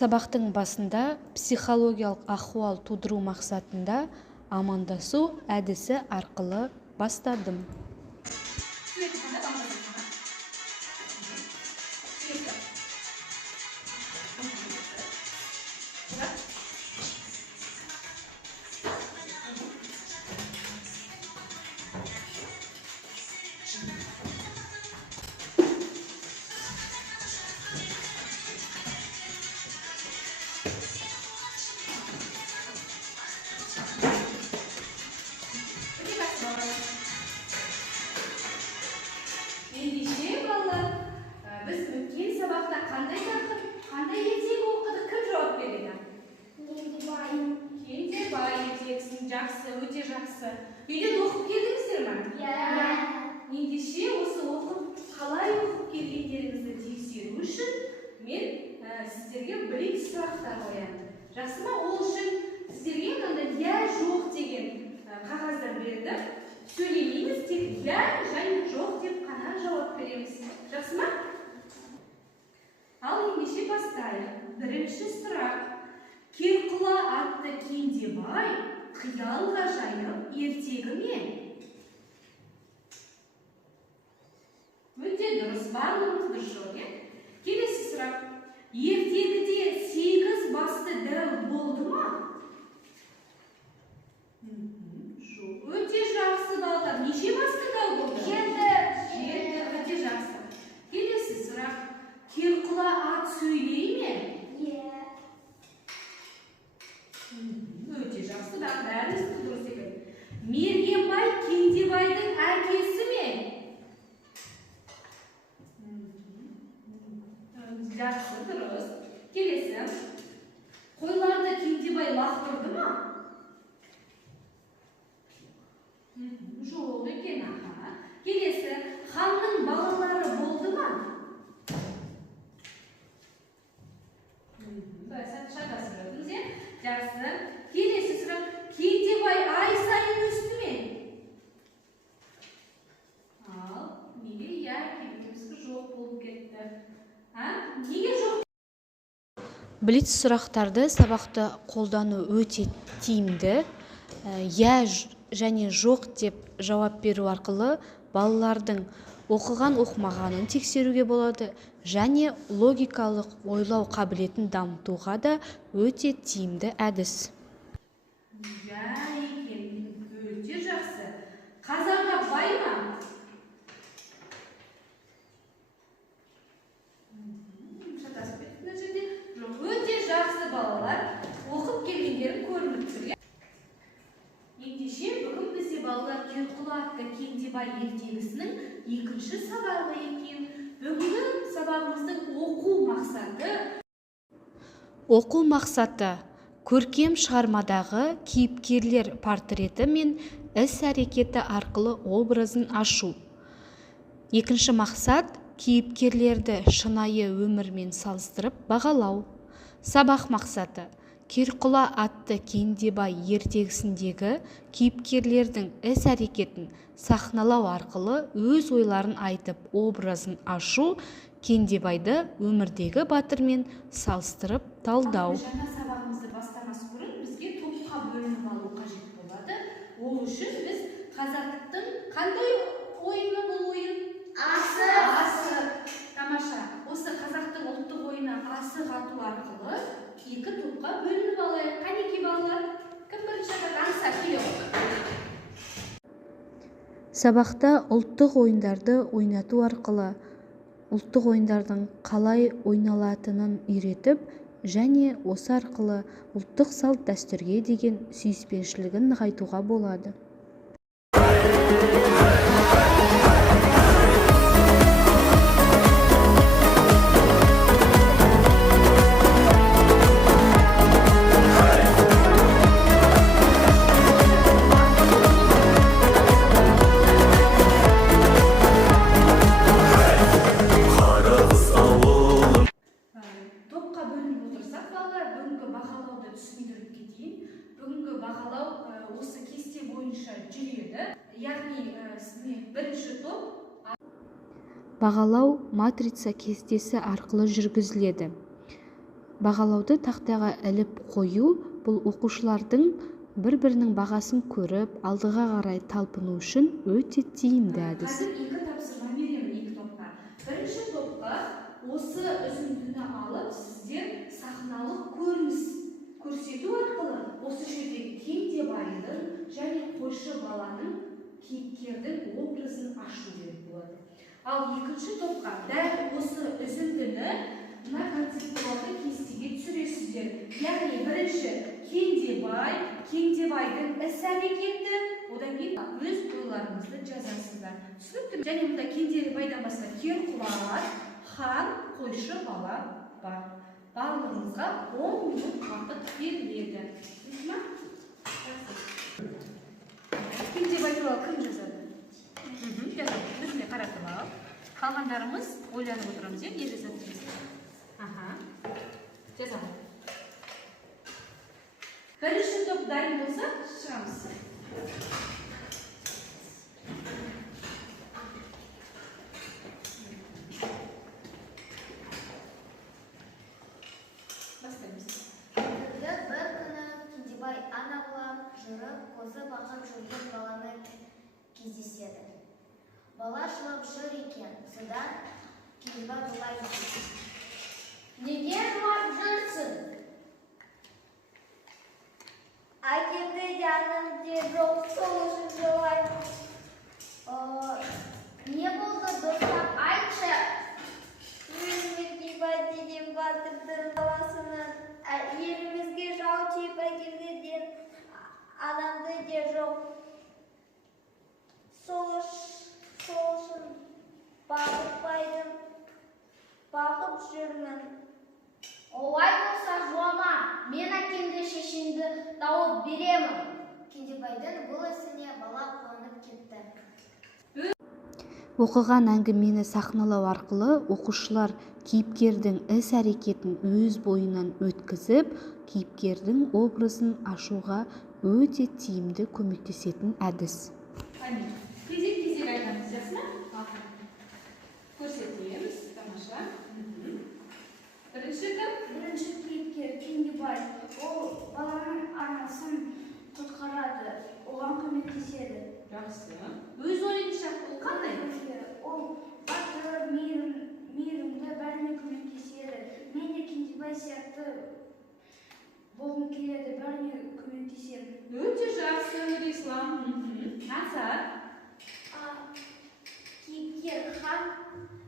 Сабақтың басында психологиялық ахуал тудыру мақсатында амандасу әдісі арқылы бастадым. Ендеше балалар, біз өткен сабақта қандай тақырып, қандай ертегі оқыдық? Кім жауап береді? Кендебай ертегісін. Жақсы, өте жақсы. Үйден оқып келдіңіздер ме? Ендеше осы қалай оқып келгендеріңізді тексеру үшін мен сіздерге бір-екі сұрақтар қоямын. Жақсы ма? Ол үшін сіздерге мынандай я жоқ деген қағаздар бердім. Сөйлемейміз, тек я және жоқ деп қана жауап береміз. Жақсы ма? Ал ендеше бастайық. Бірінші сұрақ. Керқұла атты Кендебай қиял ғажайып ертегі ме? Өте дұрыс, барлығымыз дұрыс жауап. Келесі сұрақ. Ертегіде 8 басты дәу болды ма? Өте жақсы балалар. Неше басты дәу болды? 7. Өте жақсы. Келесі сұрақ. Керқұла ат сөйлей ме? Өте жақсы. Бәріміз дұрыс екен. Мергенбай Кендебайдың әкесі ме? Жақсы, дұрыс. Келесі. Қойларды Кендебай лақтырды ма? Жоқ екен, аха. Келесі, ханның балалары болды ма? Шатасып жатырмыз, жақсы. Келесі сұрақ, Кендебай ай сайын өсті ме? Ал, неге келгенімізге жоқ болып кетті? Неге жоқ? Блиц сұрақтарды сабақта қолдану өте тиімді. Я және жоқ деп жауап беру арқылы балалардың оқыған оқымағанын тексеруге болады және логикалық ойлау қабілетін дамытуға да өте тиімді әдіс. Өте жақсы. Қазанға бай ма? Шатасып кетті мына жерде. Жоқ, өте жақсы балалар. Оқып келгендерін көрініп тұр. Ендеше бүгін бізде балалар Керқұла атты Кендебай ертегісінің екінші сабағы екен. Бүгінгі сабағымыздың оқу мақсаты көркем шығармадағы кейіпкерлер портреті мен іс-әрекеті арқылы образын ашу. Екінші мақсат кейіпкерлерді шынайы өмірмен салыстырып бағалау. Сабақ мақсаты Керқұла атты Кендебай ертегісіндегі кейіпкерлердің іс-әрекетін сахналау арқылы өз ойларын айтып образын ашу, Кендебайды өмірдегі батырмен салыстырып талдау. Жаңа сабағымызды бастамас бұрын бізге топқа бөлініп алу қажет болады. Ол үшін біз қазақтың қандай ойыны бұл ойын? Асық. Тамаша. Осы қазақтың ұлттық ойыны асық ату арқылы екі топқа бөлініп алайық. Қанеки балалар? Кім бірінші атады? Сабақта ұлттық ойындарды ойнату арқылы ұлттық ойындардың қалай ойналатынын үйретіп және осы арқылы ұлттық салт дәстүрге деген сүйіспеншілігін нығайтуға болады. Осы кесте бойынша жүреді. Яғни бірінші топ бағалау матрица кестесі арқылы жүргізіледі. Бағалауды тақтаға іліп қою бұл оқушылардың бір-бірінің бағасын көріп, алдыға қарай талпыну үшін өте тиімді әдіс. Қазір екі тапсырма беремін екі топқа. Бірінші топқа осы үзіндіні алып, сіздер сахналық көрініс көрсету арқылы осы жердегі Кендебайдың және қойшы баланың кейіпкердің образын ашу керек болады. Ал екінші топқа дәл осы үзіндіні мына концептуалды кестеге түсіресіздер. Яғни бірінші Кендебайдың іс-әрекеті, одан кейін өз ойларыңызды жазасыздар. Түсінікті? Және мұнда Кендебайдан басқа Керқұлақ, хан, қойшы бала бар. Барлығыңызға 10 минут уақыт беріледі. Кендебай туралы кім жазады? Жазады. Өзіне қаратып ал. Қалғандарымыз ойланып отырамыз, не жазады? Жазамын. Бірінші топ дайын болса, шығамыз. Бастаймыз. Бір күні Кендебай аң аулап жүріп, қозы бағып жүрген баланы кездеседі. Бала жылап жүр екен, содан Кендебай былай дейді: «Неге жылап жүрсің? Әкемді де анамды жоқ, сол үшін жылаймын. Не болды, достар, айтшы?» Кендебай деген батырдың баласынан елімізге жау тиіп әкелген адамды де жоқ. Сол үшін бағып жүрмін. Олай болса жылама, мен әкемді шешеңді тауып беремін. Кендебайдың бұл ісіне бала қуанып кетті. Оқыған әңгімені сахналау арқылы оқушылар кейіпкердің іс-әрекетін өз бойынан өткізіп, кейіпкердің образын ашуға өте тиімді көмектесетін әдіс. Кезек-кезек айтамыз, jasna? Көрсетеміз, тамаша. Бірінші кім? Бірінші кейіпкер Кендебай. Ол баланың анасын құтқарады, оған көмектеседі. Жақсы. Өз ойынша ол қандай? Ол батыр, мейірімді, бәріне көмектеседі. Мен де Кендебай сияқты болғым келеді, бәріне көмектеседі. Өте жақсы, Ислам. Назар. Кейіпкер хан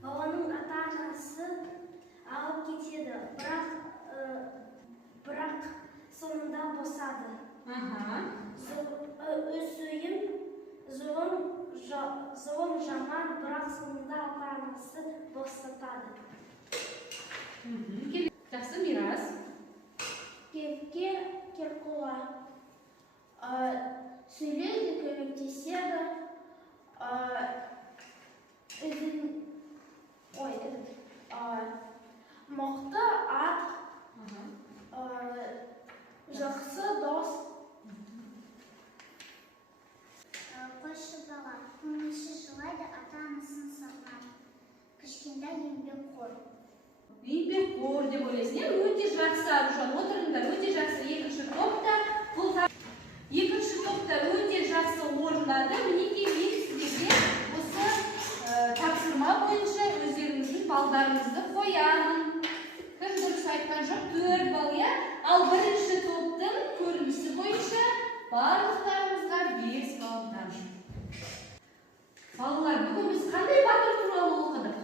баланың ата-анасын алып кетеді, бірақ соңында босады. Зұлым жаман, бірақ соңында ата-анасы босатады. Жақсы, Мирас. Кейіпкер Керқұлақ сөйлейді, көмектеседі. Мықты ат, жақсы дос. Қойшы бала, көңілші жылайды, ата-анасын сағынады. Кішкентай еңбекқор. Еңбекқор деп ойлайсың, өте жақсы, Аружан, отырыңдар, өте жақсы. Екінші топта өте жақсы орындады. Мінекей мен сіздерге осы тапсырма бойынша өздеріңіздің балдарыңызды қоямын. Кім дұрыс айтқан жоқ, 4 балл, иә? Ал бірінші топтың көрінісі бойынша барлықтарыңызға 5 баллдан. Балалар, бүгін біз қандай батыр туралы оқыдық?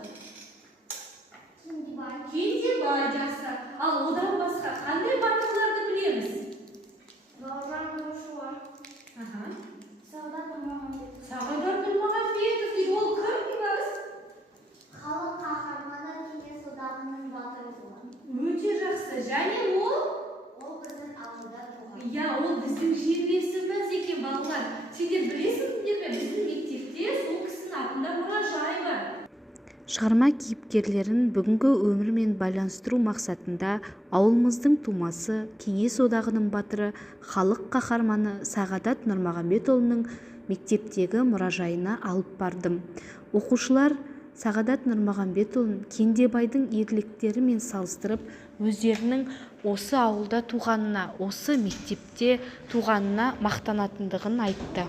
Кендебай, жақсы. Ал одан басқа қандай батырларды білеміз? Бауыржан Момышұлы, Сағдат Нұрмағамбетов. Сағдат Нұрмағамбетов дейді, ол кім Мирас? Халық қаһарманы, Кеңес одағының батыры болған. Өте жақсы. Және ол? Ол біздің ауылда туған. Иә, ол біздің жерлесіміз екен, балалар. Сендер білесіңдер ме, біздің мектепте сол кісінің атында мұражай бар. Шығарма кейіпкерлерін бүгінгі өмірмен байланыстыру мақсатында ауылымыздың тумасы, Кеңес одағының батыры, халық қаһарманы Сағадат Нұрмағамбетұлының мектептегі мұражайына алып бардым. Оқушылар Сағадат Нұрмағамбетұлын Кендебайдың ерліктерімен салыстырып, өздерінің осы ауылда туғанына, осы мектепте туғанына мақтанатындығын айтты.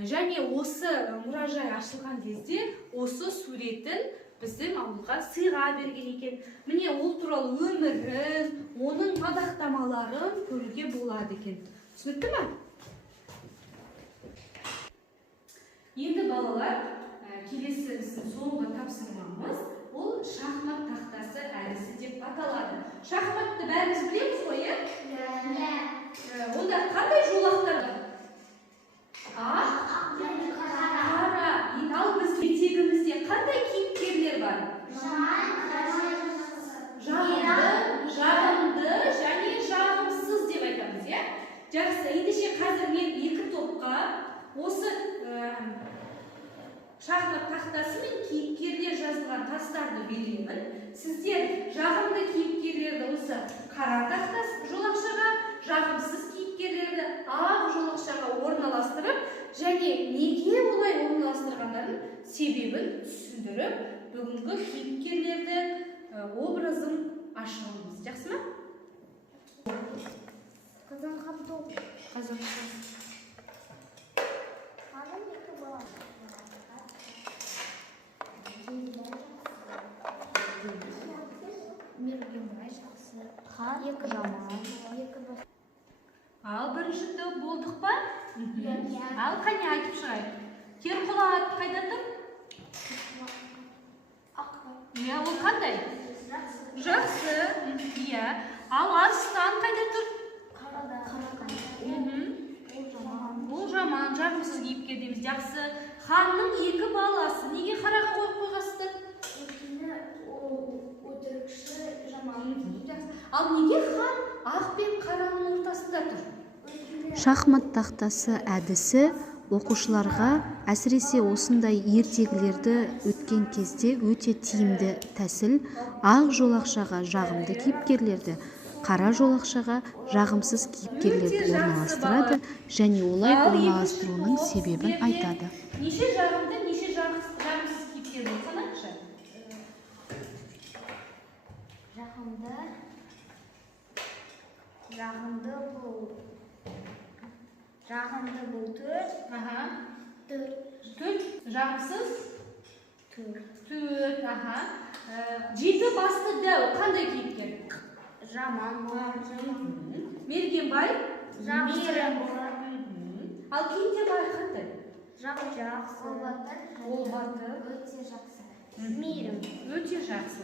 Және осы мұражай ашылған кезде осы суретін біздің ауылға сыйға берген екен. Міне ол туралы өмірін, оның мадақтамаларын көруге болады екен. Түсінікті ме? Енді балалар, келесі біздің соңғы тапсырмамыз ол шахмат тақтасы әдісі деп аталады. Шахматты бәріміз білеміз ғой, иә? Онда қандай жолақтар бар? Қара. Ал біз етегімізде қандай кейіпкерлер бар? Жағымды және жағымсыз деп айтамыз, иә? Жақсы, ендеше қазір мен екі топқа осы шахмат тақтасы мен кейіпкерлер жазылған тастарды беремін. Сіздер жағымды кейіпкерлерді осы қара тақтасы жолақшаға, жағымсыз кейіпкерлерді ақ жолақшаға орналастырып, және неге олай орналастырғандарын себебін түсіндіріп, бүгінгі кейіпкерлерді образын ашамыз. Жақсы ма? Ал бірінші топ болдық па? Ал қане айтып шығайық. Керқұлақ қайда тұр? Иә, ол қандай? Жақсы. Иә. Ал арыстан қайда тұр? Ол жаман, жағымсыз кейіпкер дейміз. Жақсы. Ханның екі баласы неге қараға қойып қойғасыздар? Ал неге хан ақ пен қараның ортасында тұр? Шахмат тақтасы әдісі оқушыларға, әсіресе осындай ертегілерді өткен кезде өте тиімді тәсіл. Ақ жолақшаға жағымды кейіпкерлерді, қара жолақшаға жағымсыз кейіпкерлерді орналастырады және олай орналастыруының себебін айтады. Неше жағымды, неше жағымсыз кейіпкер болып санайықшы? Жағымды бұл 4. 4. Жағымсыз? 4. 7 басты дәу қандай кейіпкер? Жаман болады. Мергенбай? Мейірім болады. Ал Кендебай қандай? Жақсы. Ол батыр? Өте жақсы. Мейірім. Өте жақсы.